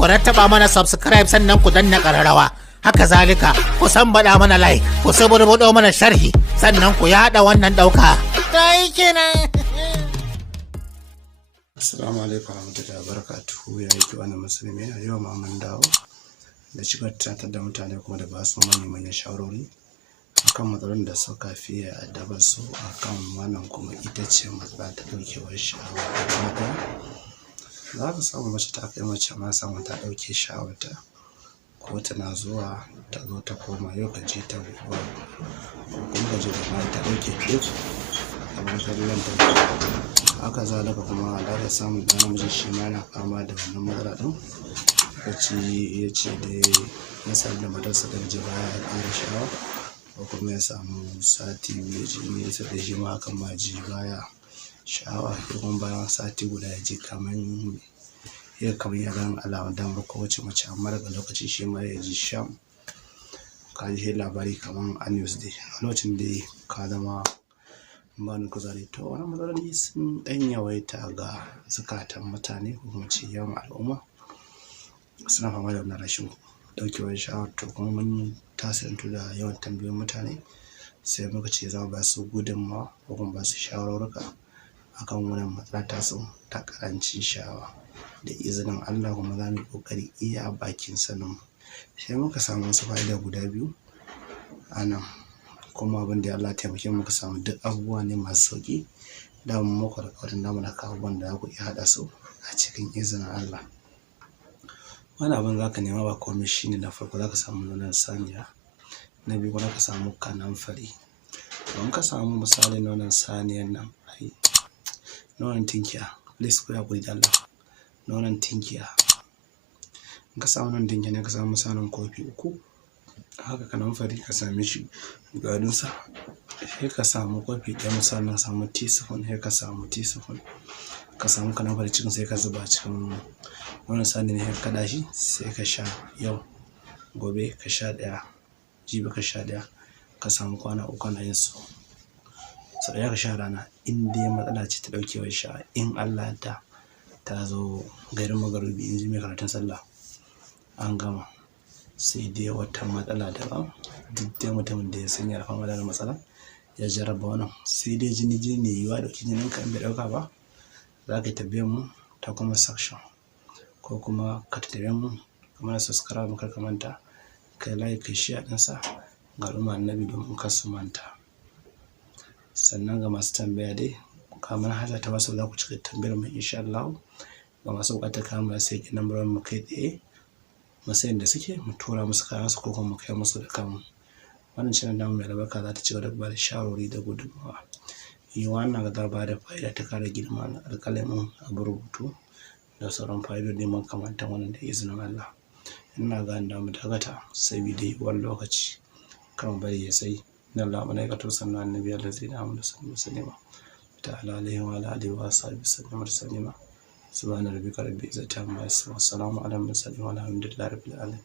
ku rattaba mana subscribe sannan ku danna ƙararrawa. Haka zalika ku baɗa mana like, ku saburbuɗo mana sharhi sannan ku yaɗa wannan ɗauka. Dai kenan. Assalamu alaikum warahmatullahi wabarakatuhu. Ya yi wani musulmi a yau ma mun dawo da shigar tunatar da mutane kuma da ba su manyan shawarwari akan matsalolin da suka fi addabar su akan wannan kuma ita ce matsala ta ɗaukewar sha'awa da mata. Za ka samu mace ta kai mace ma samu ta ɗauke sha'awarta ko tana zuwa ta zo ta koma yau ka je ta gobe ko kuma ka je da ta ɗauke duk kamar kallon ta. Haka zalika kuma da samun ɗan namiji shi ma yana fama da wannan matsala ɗin wacce ya ce da ya sami da matarsa da ji baya ya ƙara sha'awa ko kuma ya samu sati biyu ji ya sa da shi ma hakan ma ji baya sha'awa ko kuma bayan sati guda ya ji kamar ya gan alamar damar kowace mace amma daga lokaci shi ma ya ji sham ka ji labari kamar a news day a lokacin da ka zama bani kuzari. To wani matsaloli sun ɗan yawaita ga zukatan mutane ko kuma ce yawan al'umma suna fama da wannan rashin ɗaukewar sha'awar. To kuma mun tasirantu da yawan tambayoyin mutane sai muka ce za mu ba su gudunmawa ko kuma ba su shawarwarka akan wannan matsala tasu ta ƙarancin sha'awa da izinin Allah kuma za mu yi ƙoƙari iya bakin sanin sai muka samu wasu fa'ida guda biyu a nan kuma abin da Allah taimake muka samu duk abubuwa ne masu sauƙi da mun muku alƙawarin da muna kawo abubuwan da za ku iya haɗa su a cikin izinin Allah. Wani abin za ka nema ba komai shine na farko za ka samu nonon saniya, na biyu kuma ka samu kanamfari. Don ka samu misali nonon saniyan nan nonon tinkiya please ku haƙuri da Allah nonon tinkiya in ka samu nonon tinkiya ne ka samu misalin kofi 3 haka kanamfari ka same shi garinsa sai ka samu kofi ɗaya misalin ka samu teaspoon sai ka samu teaspoon ka samu kanamfari cikin sai ka zuba cikin wannan sani ne ka kaɗa shi sai ka sha yau gobe ka sha ɗaya jibi ka sha ɗaya ka samu kwana 3 na yin su sau ɗaya ka sha rana in dai matsala ce ta ɗaukewar sha in Allah ta zo garin magarubi in ji mai karatun sallah an gama. Sai dai wata matsala daban duk dai mutumin da ya sanya da fama da matsala ya jarraba wannan sai dai jini ne yiwa dauki jinin ka in bai dauka ba za ka tabbiyar mu ta kuma section ko kuma ka tabbiyar mu kamar subscribe kar ka manta kai like kai share din sa ga al'umma annabi domin kar su manta. Sannan ga masu tambaya dai kamar haja ta wasu za ku cika tambayar mu insha Allah ga masu buƙatar kamar sai ki nambar mu kai tsaye matsayin da suke mu tura musu kayansu ko kuma mu kai musu da kanmu. Wannan channel namu mai albarka za ta ci gaba da bada shawarwari da gudunmawa. Wannan ga ba da fa'ida ta kare girma na alƙalamin abin rubutu da sauran fa'idodi makamantan wannan da izinin Allah. Ina ga da mu dakata saboda wani lokaci kan bari ya sai na Allah malaikatu sannan annabi Allah zai da mu da sallama ta'ala alaihi wa alihi wa sahbihi sallama subhana rabbika rabbil izzati amma yasifun wa salamun alal mursalin walhamdulillahi rabbil alamin.